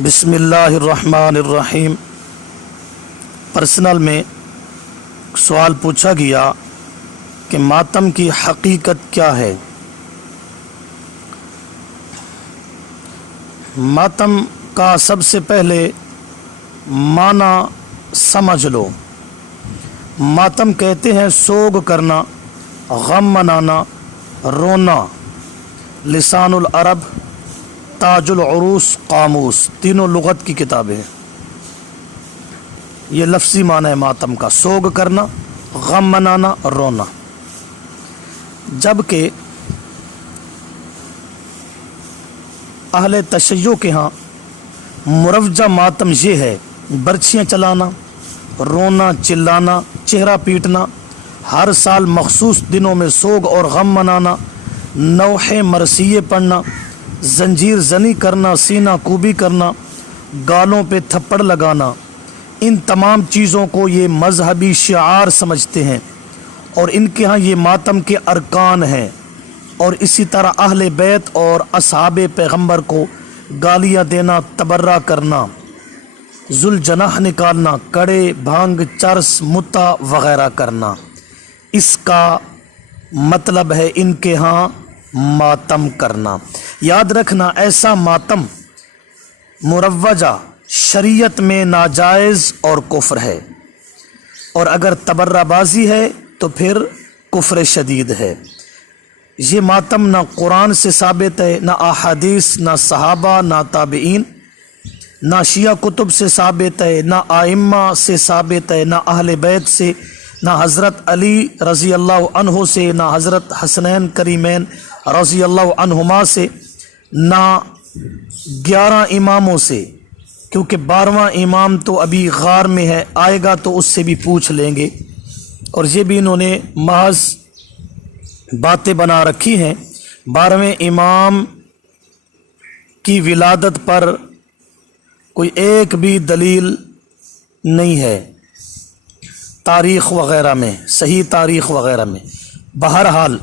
بسم اللہ الرحمن الرحیم۔ پرسنل میں سوال پوچھا گیا کہ ماتم کی حقیقت کیا ہے۔ ماتم کا سب سے پہلے معنی سمجھ لو۔ ماتم کہتے ہیں سوگ کرنا، غم منانا، رونا۔ لسان العرب، تاج العروس، قاموس، تینوں لغت کی کتابیں ہیں۔ یہ لفظی معنی ہے ماتم کا، سوگ کرنا، غم منانا، رونا۔ جبکہ اہل تشیع کے ہاں مروجہ ماتم یہ ہے برچھیاں چلانا، رونا، چلانا، چہرہ پیٹنا، ہر سال مخصوص دنوں میں سوگ اور غم منانا، نوحے مرثیے پڑھنا، زنجیر زنی کرنا، سینہ کوبی کرنا، گالوں پہ تھپڑ لگانا۔ ان تمام چیزوں کو یہ مذہبی شعار سمجھتے ہیں اور ان کے ہاں یہ ماتم کے ارکان ہیں۔ اور اسی طرح اہل بیت اور اصحاب پیغمبر کو گالیاں دینا، تبرہ کرنا، ذوالجناح نکالنا، کڑے، بھانگ، چرس، متا وغیرہ کرنا، اس کا مطلب ہے ان کے ہاں ماتم کرنا۔ یاد رکھنا ایسا ماتم مروجہ شریعت میں ناجائز اور کفر ہے، اور اگر تبرہ بازی ہے تو پھر کفر شدید ہے۔ یہ ماتم نہ قرآن سے ثابت ہے، نہ احادیث، نہ صحابہ، نہ تابعین، نہ شیعہ کتب سے ثابت ہے، نہ ائمہ سے ثابت ہے، نہ اہل بیت سے، نہ حضرت علی رضی اللہ عنہ سے، نہ حضرت حسنین کریمین رضی اللہ عنہما سے، نہ 11 اماموں سے، کیونکہ 12واں امام تو ابھی غار میں ہے، آئے گا تو اس سے بھی پوچھ لیں گے، اور یہ بھی انہوں نے محض باتیں بنا رکھی ہیں۔ 12ویں امام کی ولادت پر کوئی ایک بھی دلیل نہیں ہے تاریخ وغیرہ میں، صحیح تاریخ وغیرہ میں۔ بہرحال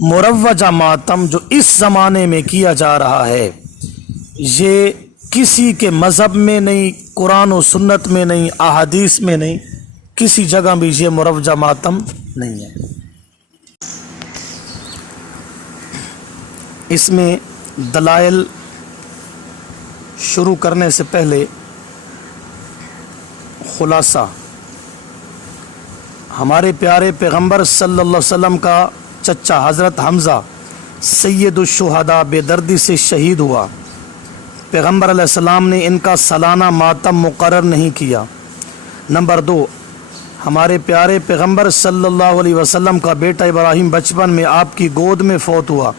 مروجہ ماتم جو اس زمانے میں کیا جا رہا ہے، یہ کسی کے مذہب میں نہیں، قرآن و سنت میں نہیں، احادیث میں نہیں، کسی جگہ بھی یہ مروجہ ماتم نہیں ہے۔ اس میں دلائل شروع کرنے سے پہلے خلاصہ، ہمارے پیارے پیغمبر صلی اللہ علیہ وسلم کا چچا حضرت حمزہ سید الشہداء بے دردی سے شہید ہوا۔ پیغمبر علیہ السلام نے ان کا سالانہ ماتم مقرر نہیں کیا۔ نمبر 2، ہمارے پیارے پیغمبر صلی اللہ علیہ وسلم کا بیٹا ابراہیم بچپن میں آپ کی گود میں فوت ہوا،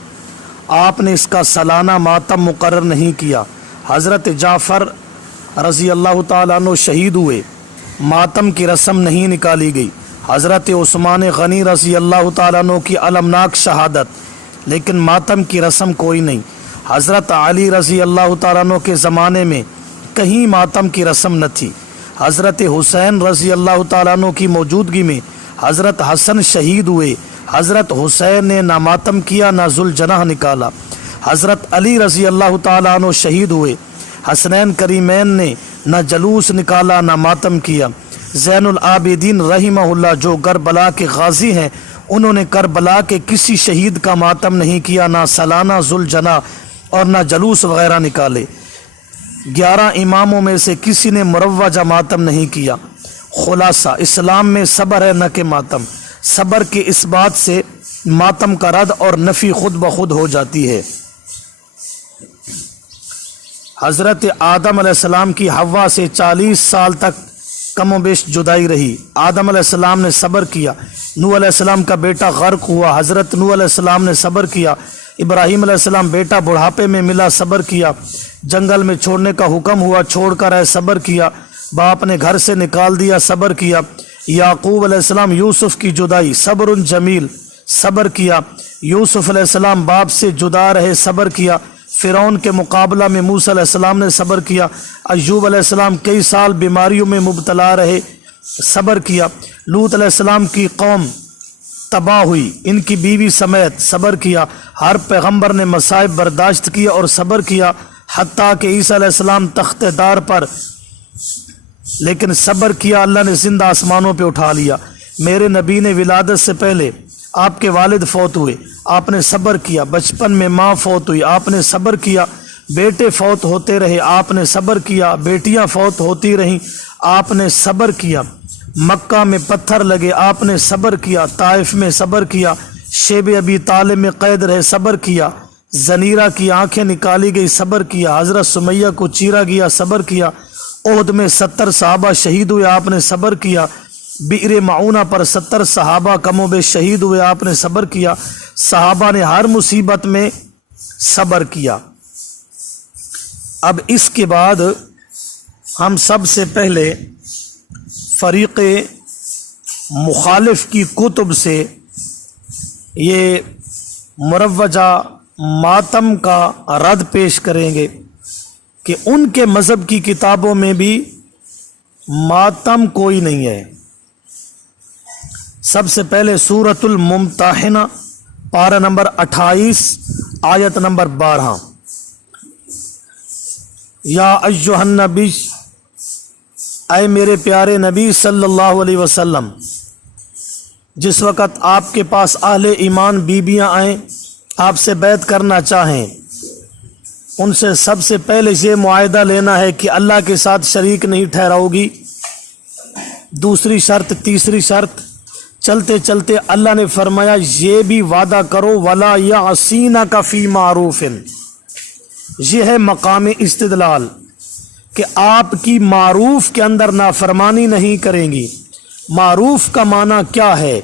آپ نے اس کا سالانہ ماتم مقرر نہیں کیا۔ حضرت جعفر رضی اللہ تعالیٰ عنہ شہید ہوئے، ماتم کی رسم نہیں نکالی گئی۔ حضرت عثمان غنی رضی اللہ تعالیٰ عنہ کی المناک شہادت، لیکن ماتم کی رسم کوئی نہیں۔ حضرت علی رضی اللہ تعالیٰ عنہ کے زمانے میں کہیں ماتم کی رسم نہ تھی۔ حضرت حسین رضی اللہ تعالیٰ عنہ کی موجودگی میں حضرت حسن شہید ہوئے، حضرت حسین نے نہ ماتم کیا نہ ذوالجناح نکالا۔ حضرت علی رضی اللہ تعالیٰ عنہ شہید ہوئے، حسنین کریمین نے نہ جلوس نکالا نہ ماتم کیا۔ زین العابدین رحمہ اللہ جو کربلا کے غازی ہیں، انہوں نے کربلا کے کسی شہید کا ماتم نہیں کیا، نہ سالانہ ذوالجناح اور نہ جلوس وغیرہ نکالے۔ 11 اماموں میں سے کسی نے مروجہ ماتم نہیں کیا۔ خلاصہ، اسلام میں صبر ہے نہ کہ ماتم۔ صبر کے اس بات سے ماتم کا رد اور نفی خود بخود ہو جاتی ہے۔ حضرت آدم علیہ السلام کی حوا سے 40 سال تک کم و بیش جدائی رہی، آدم علیہ السلام نے صبر کیا۔ نوح علیہ السلام کا بیٹا غرق ہوا، حضرت نوح علیہ السلام نے صبر کیا۔ ابراہیم علیہ السلام بیٹا بڑھاپے میں ملا، صبر کیا۔ جنگل میں چھوڑنے کا حکم ہوا، چھوڑ کر آئے، صبر کیا۔ باپ نے گھر سے نکال دیا، صبر کیا۔ یعقوب علیہ السلام یوسف کی جدائی، صبر جمیل، صبر کیا۔ یوسف علیہ السلام باپ سے جدا رہے، صبر کیا۔ فرعون کے مقابلہ میں موسیٰ علیہ السلام نے صبر کیا۔ ایوب علیہ السلام کئی سال بیماریوں میں مبتلا رہے، صبر کیا۔ لوط علیہ السلام کی قوم تباہ ہوئی، ان کی بیوی سمیت، صبر کیا۔ ہر پیغمبر نے مصائب برداشت کیا اور صبر کیا۔ حتیٰ کہ عیسیٰ علیہ السلام تخت دار پر، لیکن صبر کیا، اللہ نے زندہ آسمانوں پہ اٹھا لیا۔ میرے نبی نے ولادت سے پہلے آپ کے والد فوت ہوئے، آپ نے صبر کیا۔ بچپن میں ماں فوت ہوئی، آپ نے صبر کیا۔ بیٹے فوت ہوتے رہے، آپ نے صبر کیا۔ بیٹیاں فوت ہوتی رہیں، آپ نے صبر کیا۔ مکہ میں پتھر لگے، آپ نے صبر کیا۔ طائف میں صبر کیا۔ شیب ابی طالب میں قید رہے، صبر کیا۔ زنیرہ کی آنکھیں نکالی گئی، صبر کیا۔ حضرت سمیہ کو چیرا گیا، صبر کیا۔ احد میں 70 صحابہ شہید ہوئے، آپ نے صبر کیا۔ بئر معونہ پر 70 صحابہ کم و بیش شہید ہوئے، آپ نے صبر کیا۔ صحابہ نے ہر مصیبت میں صبر کیا۔ اب اس کے بعد ہم سب سے پہلے فریق مخالف کی کتب سے یہ مروجہ ماتم کا رد پیش کریں گے کہ ان کے مذہب کی کتابوں میں بھی ماتم کوئی نہیں ہے۔ سب سے پہلے سورۃ الممتحنہ پارہ نمبر 28 آیت نمبر 12، یا ایھا النبی، اے میرے پیارے نبی صلی اللہ علیہ وسلم، جس وقت آپ کے پاس اہل ایمان بیویاں آئیں، آپ سے بیعت کرنا چاہیں، ان سے سب سے پہلے یہ معاہدہ لینا ہے کہ اللہ کے ساتھ شریک نہیں ٹھہراؤ گی۔ دوسری شرط، تیسری شرط، چلتے چلتے اللہ نے فرمایا یہ بھی وعدہ کرو وَلَا يَعْصِينَكَ فِي مَعْرُوفٍ۔ یہ ہے مقام استدلال کہ آپ کی معروف کے اندر نافرمانی نہیں کریں گی۔ معروف کا معنی کیا ہے؟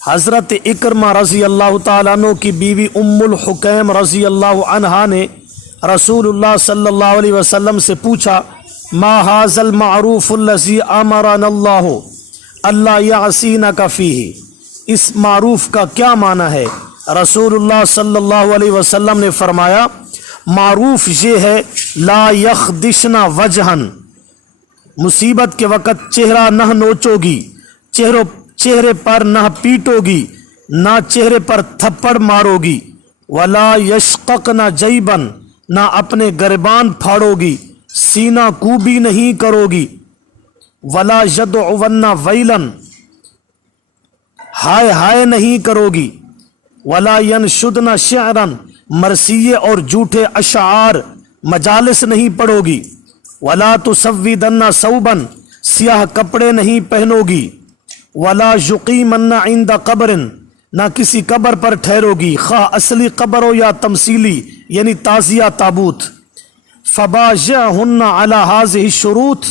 حضرت اکرمہ رضی اللہ تعالیٰ عنہ کی بیوی ام الحکیم رضی اللہ عنہا نے رسول اللہ صلی اللہ علیہ وسلم سے پوچھا، ما ھذا المعروف الذی امرنا اللہ اللہ یعصینک فیہ، اس معروف کا کیا معنی ہے؟ رسول اللہ صلی اللہ علیہ وسلم نے فرمایا معروف یہ ہے لا یخدشن وجہن، مصیبت کے وقت چہرہ نہ نوچو گی، چہرے پر نہ پیٹو گی، نہ چہرے پر تھپڑ مارو گی، ولا یشققن جیبن، نہ اپنے گریبان پھاڑو گی، سینہ کوبی نہیں کرو گی، ولا یدعون ویلن، ہائے ہائے نہیں کرو گی، ولا ینشدن شعرا، مرثیے اور جھوٹے اشعار مجالس نہیں پڑھو گی، ولا تسودن ثوبا، سیاہ کپڑے نہیں پہنو گی، ولا یقیمن عند قبر، نہ کسی قبر پر ٹھہرو گی، خواہ اصلی قبر ہو یا تمثیلی یعنی تعزیہ تابوت۔ فبايعهن على هذه الشروط،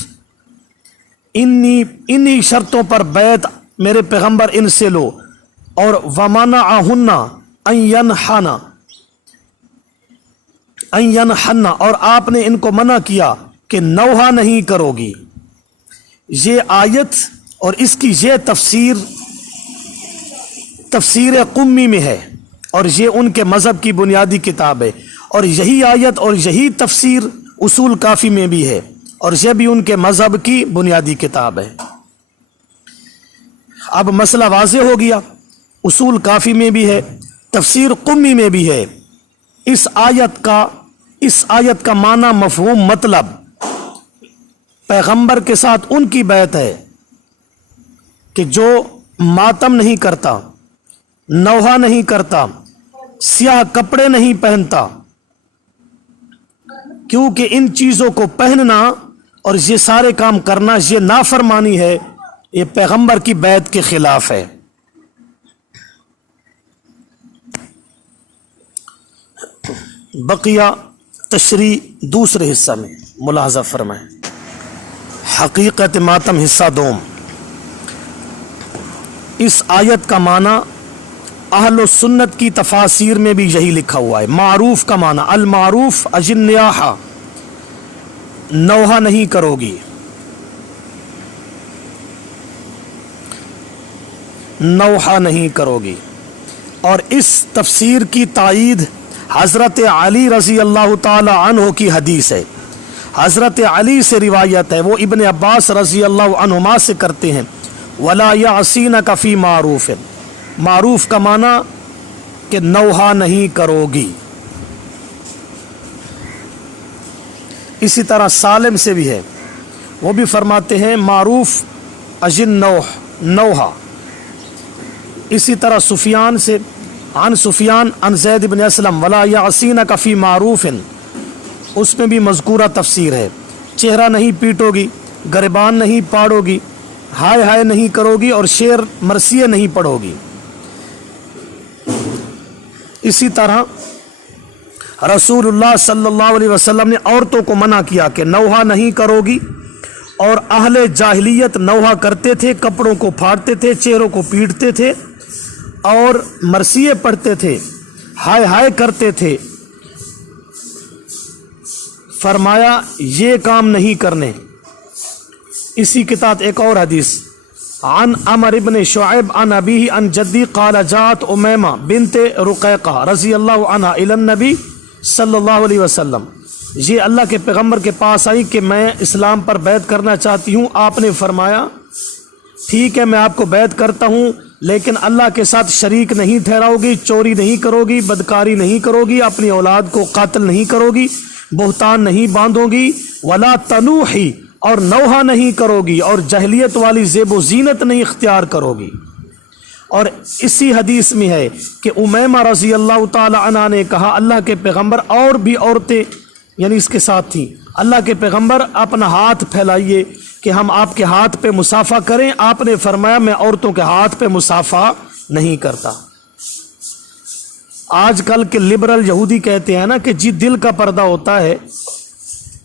انہی شرطوں پر بیعت میرے پیغمبر ان سے لو۔ اور ومنعهن ان ينحن، اور آپ نے ان کو منع کیا کہ نوحہ نہیں کرو گی۔ یہ آیت اور اس کی یہ تفسیر قمی میں ہے، اور یہ ان کے مذہب کی بنیادی کتاب ہے، اور یہی آیت اور یہی تفسیر اصول کافی میں بھی ہے، اور یہ بھی ان کے مذہب کی بنیادی کتاب ہے۔ اب مسئلہ واضح ہو گیا، اصول کافی میں بھی ہے، تفسیر قمی میں بھی ہے۔ اس آیت کا معنی، مفہوم، مطلب پیغمبر کے ساتھ ان کی بیعت ہے کہ جو ماتم نہیں کرتا، نوحہ نہیں کرتا، سیاہ کپڑے نہیں پہنتا، کیونکہ ان چیزوں کو پہننا اور یہ سارے کام کرنا یہ نافرمانی ہے، یہ پیغمبر کی بیعت کے خلاف ہے۔ بقیہ تشریح دوسرے حصہ میں ملاحظہ فرمائیں۔ حقیقت ماتم حصہ دوم۔ اس آیت کا معنی اہل و سنت کی تفاسیر میں بھی یہی لکھا ہوا ہے۔ معروف کا معنی، المعروف النیاحہ، نوحہ نہیں کرو گی، نوحہ نہیں کرو گی۔ اور اس تفسیر کی تائید حضرت علی رضی اللہ تعالی عنہ کی حدیث ہے، حضرت علی سے روایت ہے، وہ ابن عباس رضی اللہ عنہما سے کرتے ہیں، ولا یعصینک فی معروف، معروف کا معنی کہ نوحہ نہیں کرو گی۔ اسی طرح سالم سے بھی ہے، وہ بھی فرماتے ہیں معروف اجن نوحہ۔ اسی طرح سفیان سے عن سفیان عن زید بن اسلم ولا یعصینک فی معروف، اس میں بھی مذکورہ تفسیر ہے، چہرہ نہیں پیٹو گی، گریبان نہیں پاڑو گی، ہائے ہائے نہیں کرو گی اور شعر مرثیہ نہیں پڑھو گی۔ اسی طرح رسول اللہ صلی اللہ علیہ وسلم نے عورتوں کو منع کیا کہ نوحہ نہیں کرو گی، اور اہل جاہلیت نوحہ کرتے تھے، کپڑوں کو پھاڑتے تھے، چہروں کو پیٹتے تھے اور مرثیے پڑھتے تھے، ہائے ہائے کرتے تھے۔ فرمایا یہ کام نہیں کرنے۔ اسی کے ساتھ ایک اور حدیث عن عمر بن شعیب عن ابیہ عن جدی قال جاءت امیمہ بنت رقیقہ رضی اللہ عنہا الی النبی صلی اللہ علیہ وسلم، یہ اللہ کے پیغمبر کے پاس آئی کہ میں اسلام پر بیعت کرنا چاہتی ہوں۔ آپ نے فرمایا ٹھیک ہے، میں آپ کو بیعت کرتا ہوں، لیکن اللہ کے ساتھ شریک نہیں ٹھہراؤ گی، چوری نہیں کرو گی، بدکاری نہیں کرو گی، اپنی اولاد کو قاتل نہیں کرو گی، بہتان نہیں باندھو گی، ولا تنوحی، اور نوحہ نہیں کرو گی، اور جہلیت والی زیب و زینت نہیں اختیار کرو گی۔ اور اسی حدیث میں ہے کہ امیمہ رضی اللہ تعالی عنہ نے کہا اللہ کے پیغمبر، اور بھی عورتیں یعنی اس کے ساتھ تھیں، اللہ کے پیغمبر اپنا ہاتھ پھیلائیے کہ ہم آپ کے ہاتھ پہ مصافحہ کریں۔ آپ نے فرمایا میں عورتوں کے ہاتھ پہ مصافحہ نہیں کرتا۔ آج کل کے لبرل یہودی کہتے ہیں نا کہ جی دل کا پردہ ہوتا ہے،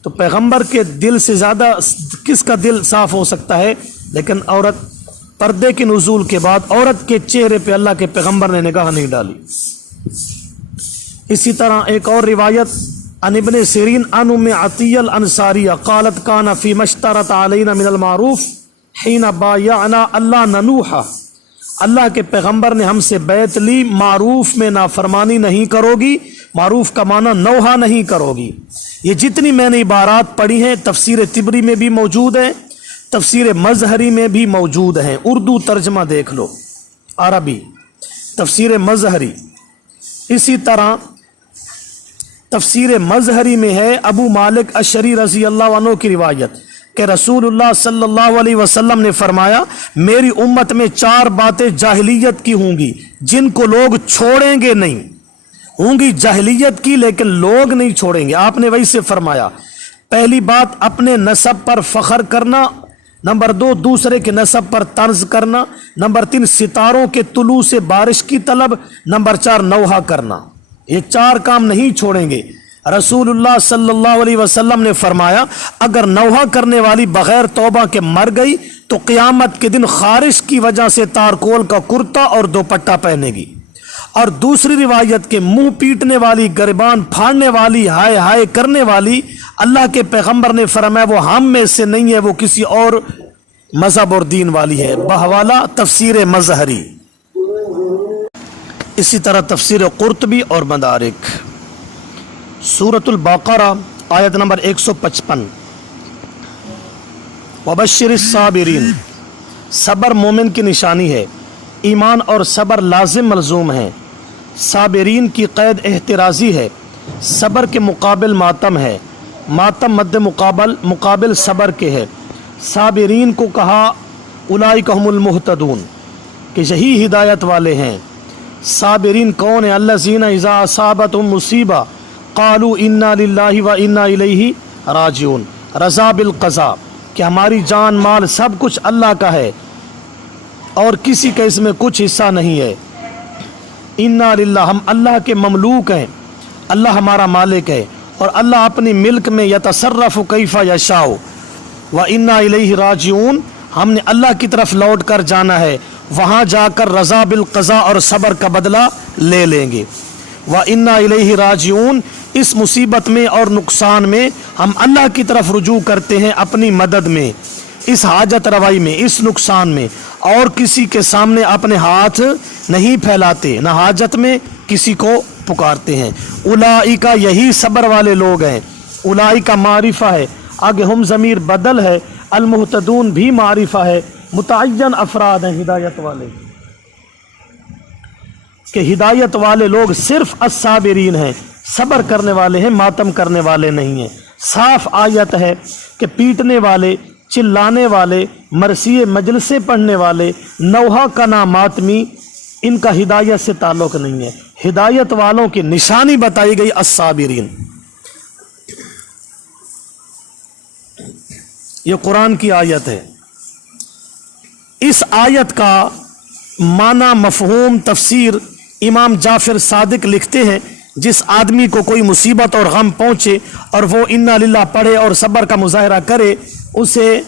تو پیغمبر کے دل سے زیادہ کس کا دل صاف ہو سکتا ہے؟ لیکن عورت پردے کے نزول کے بعد عورت کے چہرے پہ اللہ کے پیغمبر نے نگاہ نہیں ڈالی۔ اسی طرح ایک اور روایت عن ابن سیرین عن ام عطیہ الانصاریہ قالت کان فیما اشترط علینا من المعروف حین بایعنا اللہ ننوحہ، اللہ کے پیغمبر نے ہم سے بیعت لی معروف میں نافرمانی نہیں کرو گی، معروف کا معنی نوحہ نہیں کرو گی۔ یہ جتنی میں نے عبارات پڑھی ہیں تفسیر طبری میں بھی موجود ہیں، تفسیر مظہری میں بھی موجود ہیں، اردو ترجمہ دیکھ لو، عربی تفسیر مظہری۔ اسی طرح تفسیر مظہری میں ہے ابو مالک اشعری رضی اللہ عنہ کی روایت کہ رسول اللہ صلی اللہ علیہ وسلم نے فرمایا میری امت میں 4 باتیں جاہلیت کی ہوں گی جن کو لوگ چھوڑیں گے نہیں، ہوں گی جاہلیت کی لیکن لوگ نہیں چھوڑیں گے۔ آپ نے وہی سے فرمایا پہلی بات اپنے نسب پر فخر کرنا، نمبر 2 دوسرے کے نسب پر طنز کرنا، نمبر 3 ستاروں کے طلوع سے بارش کی طلب، نمبر 4 نوحہ کرنا۔ یہ 4 کام نہیں چھوڑیں گے۔ رسول اللہ صلی اللہ علیہ وسلم نے فرمایا اگر نوحہ کرنے والی بغیر توبہ کے مر گئی تو قیامت کے دن خارش کی وجہ سے تارکول کا کرتا اور دوپٹہ پہنے گی۔ اور دوسری روایت کے منہ پیٹنے والی، گریبان پھاڑنے والی، ہائے ہائے کرنے والی، اللہ کے پیغمبر نے فرمایا وہ ہم میں سے نہیں ہے، وہ کسی اور مذہب اور دین والی ہے۔ بحوالہ تفسیر مظہری۔ اسی طرح تفسیر قرطبی اور مدارک، سورۃ البقرہ آیت نمبر 155 وبشر الصابرین، صبر مومن کی نشانی ہے، ایمان اور صبر لازم ملزوم ہیں۔ صابرین کی قید احترازی ہے، صبر کے مقابل ماتم ہے، ماتم مد مقابل صبر کے ہے۔ صابرین کو کہا اولئک هم المہتدون کہ یہی ہدایت والے ہیں۔ صابرین کون ہیں؟ الذین اذا اصابتهم مصیبہ قالوا انا للہ و انا الیہ راجعون، رضا بالقضاء کہ ہماری جان مال سب کچھ اللہ کا ہے اور کسی کا اس میں کچھ حصہ نہیں ہے۔ انا للہ، ہم اللہ کے مملوک ہیں، اللہ ہمارا مالک ہے اور اللہ اپنی ملک میں یتصرف کیف یشاء و انا الیہ راجعون، ہم نے اللہ کی طرف لوٹ کر جانا ہے، وہاں جا کر رضا بالقضاء اور صبر کا بدلہ لے لیں گے۔ وَإِنَّا إِلَيْهِ راجعون، اس مصیبت میں اور نقصان میں ہم اللہ کی طرف رجوع کرتے ہیں اپنی مدد میں، اس حاجت روائی میں، اس نقصان میں، اور کسی کے سامنے اپنے ہاتھ نہیں پھیلاتے، نہ حاجت میں کسی کو پکارتے ہیں۔ اولئک، یہی صبر والے لوگ ہیں۔ اولئک معرفہ ہے، آگے ہم ضمیر بدل ہے، المہتدون بھی معرفہ ہے، متعین افراد ہیں ہدایت والے، کہ ہدایت والے لوگ صرف الصابرین ہیں، صبر کرنے والے ہیں، ماتم کرنے والے نہیں ہیں۔ صاف آیت ہے کہ پیٹنے والے، چلانے والے، مرثیے مجلسیں پڑھنے والے، نوحہ کا ناماتمی، ان کا ہدایت سے تعلق نہیں ہے۔ ہدایت والوں کی نشانی بتائی گئی الصابرین۔ یہ قرآن کی آیت ہے۔ اس آیت کا معنی، مفہوم، تفسیر امام جعفر صادق لکھتے ہیں جس آدمی کو کوئی مصیبت اور غم پہنچے اور وہ انا للہ پڑھے اور صبر کا مظاہرہ کرے، اسے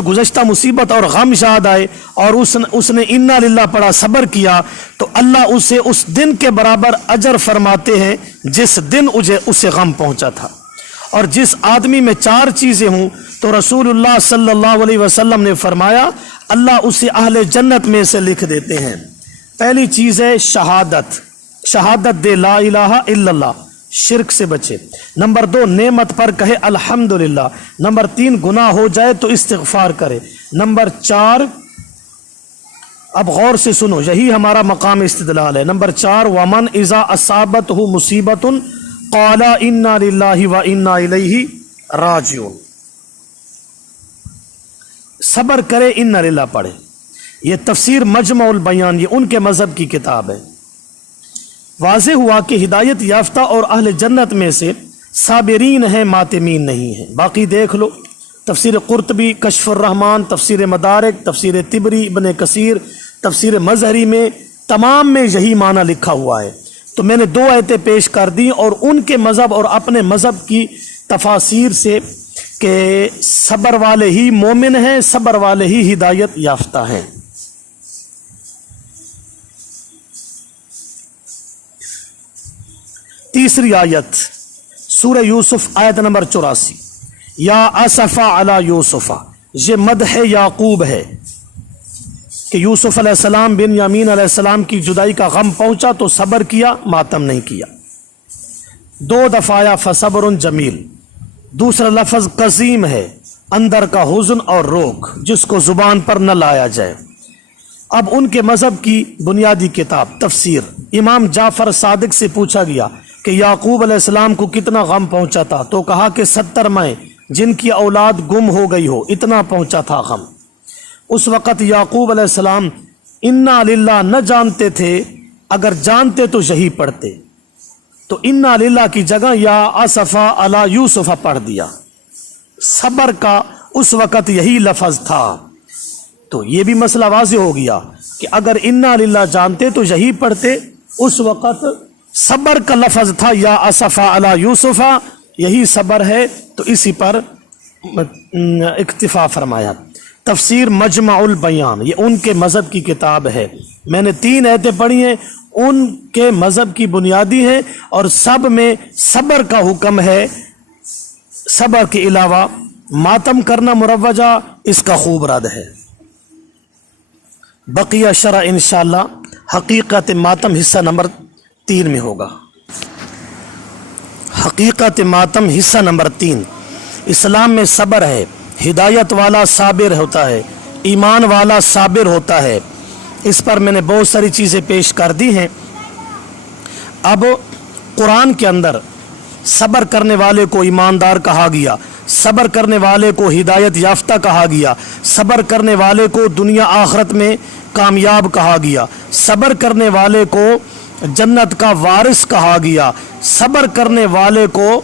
گزشتہ مصیبت اور غم یاد آئے اور اس نے انا للہ پڑھا، صبر کیا، تو اللہ اسے اس دن کے برابر اجر فرماتے ہیں جس دن اسے غم پہنچا تھا۔ اور جس آدمی میں 4 چیزیں ہوں تو رسول اللہ صلی اللہ علیہ وسلم نے فرمایا اللہ اسے اہل جنت میں سے لکھ دیتے ہیں۔ پہلی چیز ہے شہادت دے لا الہ الا اللہ، شرک سے بچے۔ نمبر 2 نعمت پر کہے الحمدللہ۔ نمبر 3 گناہ ہو جائے تو استغفار کرے۔ نمبر 4 اب غور سے سنو، یہی ہمارا مقام استدلال ہے۔ نمبر 4 ومن اذا اصابتہ مصیبت قال انا للہ و انا الیہ راجعون، صبر کرے، انا للہ پڑھے۔ یہ تفسیر مجمع البیان، یہ ان کے مذہب کی کتاب ہے۔ واضح ہوا کہ ہدایت یافتہ اور اہل جنت میں سے صابرین ہیں، ماتمین نہیں ہیں۔ باقی دیکھ لو، تفسیر قرطبی، کشف الرحمن، تفسیر مدارک، تفسیر طبری، ابن کثیر، تفسیر مظہری میں تمام میں یہی معنی لکھا ہوا ہے۔ تو میں نے 2 آیتیں پیش کر دی اور ان کے مذہب اور اپنے مذہب کی تفاسیر سے کہ صبر والے ہی مومن ہیں، صبر والے ہی ہدایت یافتہ ہیں۔ تیسری آیت سورہ یوسف آیت نمبر 84، یا اسفا علی یوسفا، یہ مدح یعقوب ہے کہ یوسف علیہ السلام بن یامین علیہ السلام کی جدائی کا غم پہنچا تو صبر کیا، ماتم نہیں کیا۔ 2 دفعہ آیا فصبر جمیل۔ دوسرا لفظ قزیم ہے، اندر کا حزن اور روک جس کو زبان پر نہ لایا جائے۔ اب ان کے مذہب کی بنیادی کتاب تفسیر، امام جعفر صادق سے پوچھا گیا کہ یعقوب علیہ السلام کو کتنا غم پہنچا تھا، تو کہا کہ 70 مائیں جن کی اولاد گم ہو گئی ہو، اتنا پہنچا تھا غم۔ اس وقت یعقوب علیہ السلام انا للہ نہ جانتے تھے، اگر جانتے تو یہی پڑھتے، تو انا للہ کی جگہ یا اسفا علی یوسف پڑھ دیا۔ صبر کا اس وقت یہی لفظ تھا، تو یہ بھی مسئلہ واضح ہو گیا کہ اگر انا للہ جانتے تو یہی پڑھتے، اس وقت صبر کا لفظ تھا یا اسفا علی یوسف، یہی صبر ہے، تو اسی پر اکتفا فرمایا۔ تفسیر مجمع البیان، یہ ان کے مذہب کی کتاب ہے۔ میں نے 3 آیتیں پڑھی ہیں، ان کے مذہب کی بنیادی ہیں اور سب میں صبر کا حکم ہے۔ صبر کے علاوہ ماتم کرنا مروجہ، اس کا خوب رد ہے۔ بقیہ شرح انشاءاللہ حقیقت ماتم حصہ نمبر 3 میں ہوگا۔ حقیقت ماتم حصہ نمبر 3۔ اسلام میں صبر ہے، ہدایت والا صابر ہوتا ہے، ایمان والا صابر ہوتا ہے۔ اس پر میں نے بہت ساری چیزیں پیش کر دی ہیں۔ اب قرآن کے اندر صبر کرنے والے کو ایماندار کہا گیا، صبر کرنے والے کو ہدایت یافتہ کہا گیا، صبر کرنے والے کو دنیا آخرت میں کامیاب کہا گیا، صبر کرنے والے کو جنت کا وارث کہا گیا، صبر کرنے والے کو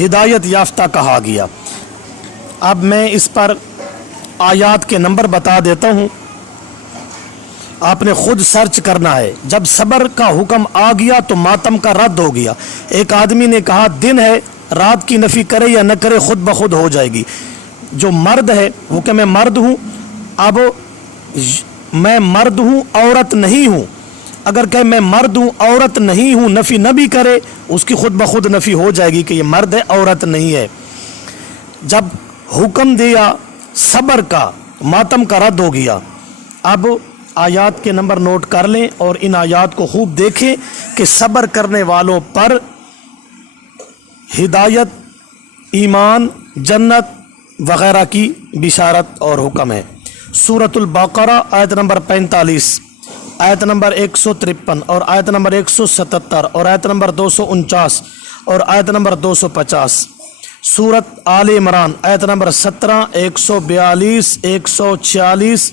ہدایت یافتہ کہا گیا۔ اب میں اس پر آیات کے نمبر بتا دیتا ہوں، آپ نے خود سرچ کرنا ہے۔ جب صبر کا حکم آ گیا تو ماتم کا رد ہو گیا۔ ایک آدمی نے کہا دن ہے، رات کی نفی کرے یا نہ کرے خود بخود ہو جائے گی۔ جو مرد ہے وہ کہ میں مرد ہوں، اب میں مرد ہوں عورت نہیں ہوں، اگر کہ میں مرد ہوں عورت نہیں ہوں نفی نہ بھی کرے، اس کی خود بخود نفی ہو جائے گی کہ یہ مرد ہے عورت نہیں ہے۔ جب حکم دیا صبر کا، ماتم کا رد ہو گیا۔ اب آیات کے نمبر نوٹ کر لیں اور ان آیات کو خوب دیکھیں کہ صبر کرنے والوں پر ہدایت، ایمان، جنت وغیرہ کی بشارت اور حکم ہے۔ سورۃ البقرہ آیت نمبر 45، آیت نمبر 153 اور آیت نمبر 177 اور آیت نمبر 249 اور آیت نمبر 250۔ سورت آل عمران آیت نمبر 17، 142، 146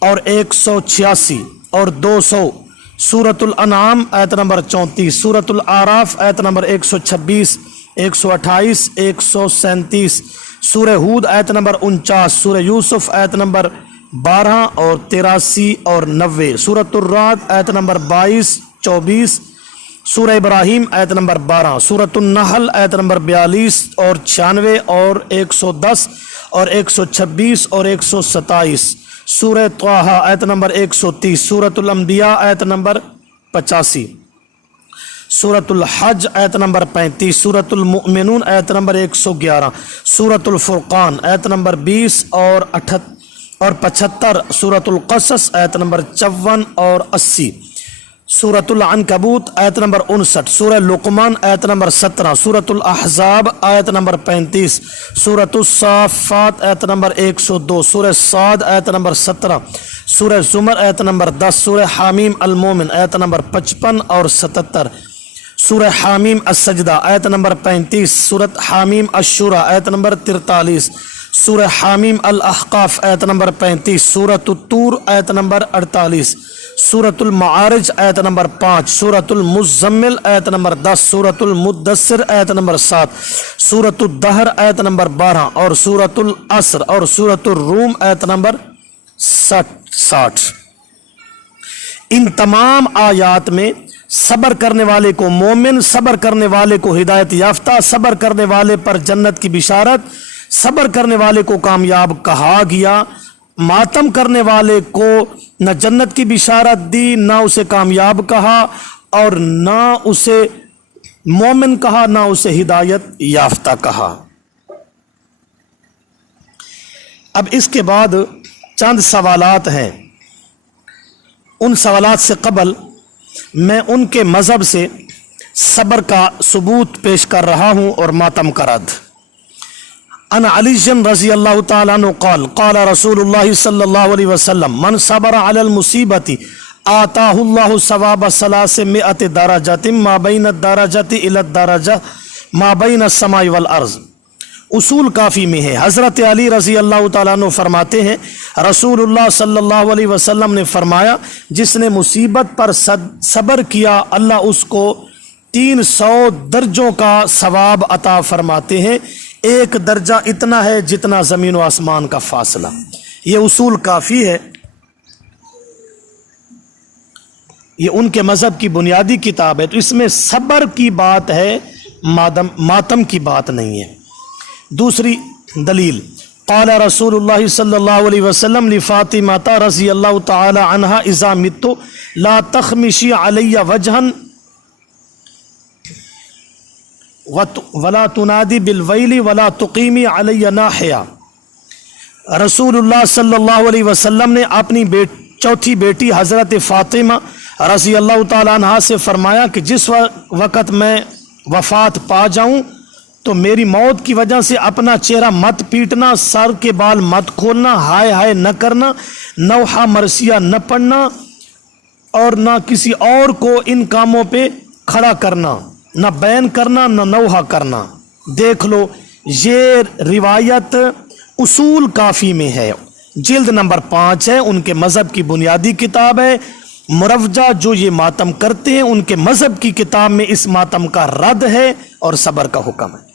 اور 186 اور 200۔ سورت الانعام آیت نمبر 34، سورت الاعراف آیت نمبر 126، 128، 137۔ سورہ ہود آیت نمبر 49، سورہ یوسف آیت نمبر 12 اور 83 اور 90۔ سورۃ الرعد آیت نمبر 22، 24۔ سورہ ابراہیم آیت نمبر 12۔ سورۃ النحل آیت نمبر 42 اور 96 اور 110 اور 126 اور 127۔ سورہ طٰہٰ آیت نمبر 130۔ سورۃ الانبیاء آیت نمبر 85۔ سورۃ الحج آیت نمبر 35۔ سورۃ المؤمنون آیت نمبر 111۔ سورۃ الفرقان آیت نمبر 20 اور 75۔ سورۃ القصص آیت نمبر 54 اور 80۔ سورۃ العنکبوت آیت نمبر 59۔ سورہ لقمان آیت نمبر 17۔ سورۃ الاحزاب آیت نمبر 35۔ سورۃ الصافات آیت نمبر 102۔ سورہ صاد آیت نمبر 17۔ سورہ زمر آیت نمبر 10۔ سورہ حامیم المومن آیت نمبر 55 اور 77۔ سورہ حامیم السجدہ آیت نمبر 35۔ سورۃ حامیم الشورى آیت نمبر 43۔ سورہ حامیم الاحقاف آیت نمبر 35۔ سورۃ الطور آیت نمبر 48۔ سورۃ المعارج آیت نمبر 5۔ سورۃ المزمل آیت نمبر 10۔ سورۃ المدثر آیت نمبر 7۔ سورۃ الدہر آیت نمبر 12 اور سورۃ العصر اور سورۃ الروم آیت نمبر 60۔ ان تمام آیات میں صبر کرنے والے کو مومن، صبر کرنے والے کو ہدایت یافتہ، صبر کرنے والے پر جنت کی بشارت، صبر کرنے والے کو کامیاب کہا گیا۔ ماتم کرنے والے کو نہ جنت کی بشارت دی، نہ اسے کامیاب کہا اور نہ اسے مومن کہا، نہ اسے ہدایت یافتہ کہا۔ اب اس کے بعد چند سوالات ہیں۔ ان سوالات سے قبل میں ان کے مذہب سے صبر کا ثبوت پیش کر رہا ہوں اور ماتم کا رد۔ ان علی رضی اللہ تعالیٰ عنہ قال قال رسول اللہ صلی اللہ علیہ وسلم من صبر علی المصیبت آتاہ اللہ ثواب 300 درجۃ ما بین الدرجۃ الی الدرجہ ما بین السماء والارض۔ اصول کافی میں ہے، حضرت علی رضی اللہ تعالیٰ عنہ فرماتے ہیں رسول اللہ صلی اللہ علیہ وسلم نے فرمایا جس نے مصیبت پر صبر کیا اللہ اس کو 300 درجوں کا ثواب عطا فرماتے ہیں۔ ایک درجہ اتنا ہے جتنا زمین و آسمان کا فاصلہ۔ یہ اصول کافی ہے، یہ ان کے مذہب کی بنیادی کتاب ہے، تو اس میں صبر کی بات ہے، ماتم کی بات نہیں ہے۔ دوسری دلیل قال رسول اللہ صلی اللہ علیہ وسلم لفاطمہ رضی اللہ تعالی عنہا اذا مت لا تخمشی علی وجہا ولا تنادی بالویل ولا تقیمی علی ناحیہ۔ رسول اللہ صلی اللہ علیہ وسلم نے اپنی چوتھی بیٹی حضرت فاطمہ رضی اللہ تعالیٰ عنہا سے فرمایا کہ جس وقت میں وفات پا جاؤں تو میری موت کی وجہ سے اپنا چہرہ مت پیٹنا، سر کے بال مت کھولنا، ہائے ہائے نہ کرنا، نوحہ مرثیہ نہ پڑھنا اور نہ کسی اور کو ان کاموں پہ کھڑا کرنا، نہ بین کرنا، نہ نوحہ کرنا۔ دیکھ لو یہ روایت اصول کافی میں ہے، جلد نمبر 5 ہے، ان کے مذہب کی بنیادی کتاب ہے۔ مروجہ جو یہ ماتم کرتے ہیں ان کے مذہب کی کتاب میں اس ماتم کا رد ہے اور صبر کا حکم ہے،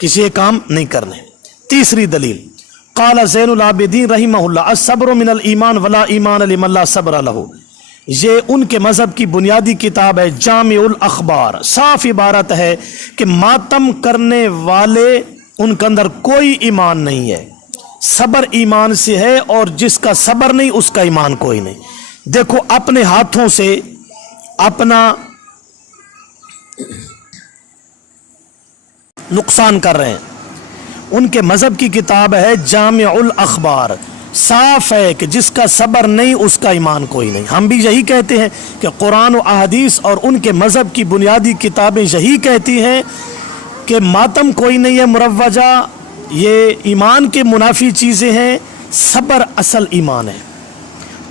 کسی کام نہیں کرنے۔ تیسری دلیل قال زین العابدین رحمہ اللہ الصبر من الایمان ولا ایمان لمن لا صبر لہ۔ یہ ان کے مذہب کی بنیادی کتاب ہے، جامع الاخبار۔ صاف عبارت ہے کہ ماتم کرنے والے ان کے اندر کوئی ایمان نہیں ہے، صبر ایمان سے ہے، اور جس کا صبر نہیں اس کا ایمان کوئی نہیں۔ دیکھو اپنے ہاتھوں سے اپنا نقصان کر رہے ہیں۔ ان کے مذہب کی کتاب ہے جامع الاخبار، صاف ہے کہ جس کا صبر نہیں اس کا ایمان کوئی نہیں۔ ہم بھی یہی کہتے ہیں کہ قرآن و احادیث اور ان کے مذہب کی بنیادی کتابیں یہی کہتی ہیں کہ ماتم کوئی نہیں ہے مروجہ، یہ ایمان کے منافی چیزیں ہیں، صبر اصل ایمان ہے۔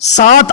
7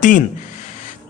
3।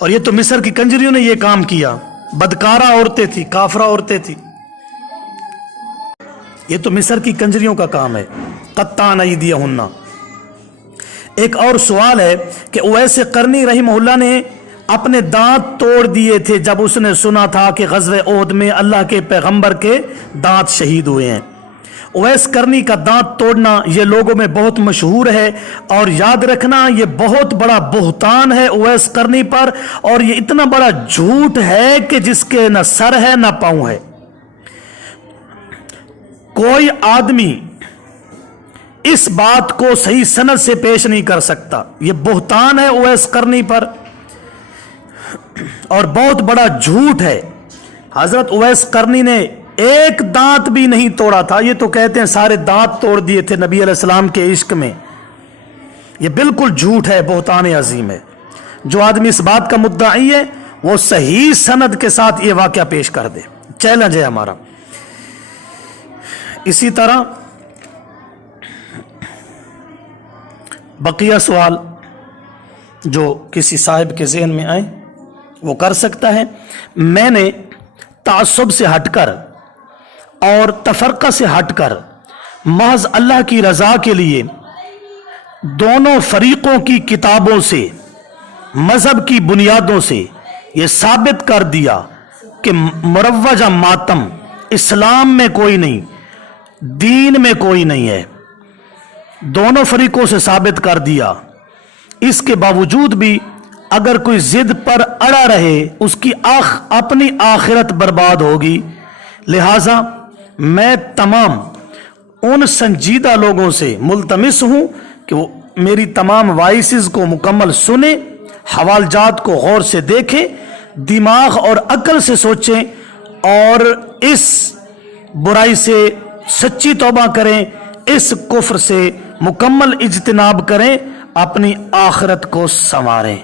اور یہ تو مصر کی کنجریوں نے یہ کام کیا، بدکارہ عورتیں تھی، کافرہ عورتیں تھی، یہ تو مصر کی کنجریوں کا کام ہے۔ قطعن ایدیہن۔ ایک اور سوال ہے کہ اویس قرنی رحمہ اللہ نے اپنے دانت توڑ دیے تھے جب اس نے سنا تھا کہ غزوہ احد میں اللہ کے پیغمبر کے دانت شہید ہوئے ہیں۔ اویس قرنی کا دانت توڑنا یہ لوگوں میں بہت مشہور ہے، اور یاد رکھنا یہ بہت بڑا بہتان ہے اویس قرنی پر، اور یہ اتنا بڑا جھوٹ ہے کہ جس کے نہ سر ہے نہ پاؤں ہے۔ کوئی آدمی اس بات کو صحیح سند سے پیش نہیں کر سکتا، یہ بہتان ہے اویس قرنی پر اور بہت بڑا جھوٹ ہے۔ حضرت اویس قرنی نے ایک دانت بھی نہیں توڑا تھا، یہ تو کہتے ہیں سارے دانت توڑ دیے تھے نبی علیہ السلام کے عشق میں۔ یہ بالکل جھوٹ ہے، بہتان عظیم ہے۔ جو آدمی اس بات کا مدعی ہے وہ صحیح سند کے ساتھ یہ واقعہ پیش کر دے، چیلنج ہے ہمارا۔ اسی طرح بقیہ سوال جو کسی صاحب کے ذہن میں آئے وہ کر سکتا ہے۔ میں نے تعصب سے ہٹ کر اور تفرقہ سے ہٹ کر محض اللہ کی رضا کے لیے دونوں فریقوں کی کتابوں سے، مذہب کی بنیادوں سے یہ ثابت کر دیا کہ مروجہ ماتم اسلام میں کوئی نہیں، دین میں کوئی نہیں ہے۔ دونوں فریقوں سے ثابت کر دیا۔ اس کے باوجود بھی اگر کوئی ضد پر اڑا رہے اس کی اپنی آخرت برباد ہوگی۔ لہٰذا میں تمام ان سنجیدہ لوگوں سے ملتمس ہوں کہ وہ میری تمام وائسز کو مکمل سنیں، حوالجات کو غور سے دیکھیں، دماغ اور عقل سے سوچیں، اور اس برائی سے سچی توبہ کریں، اس کفر سے مکمل اجتناب کریں، اپنی آخرت کو سنواریں۔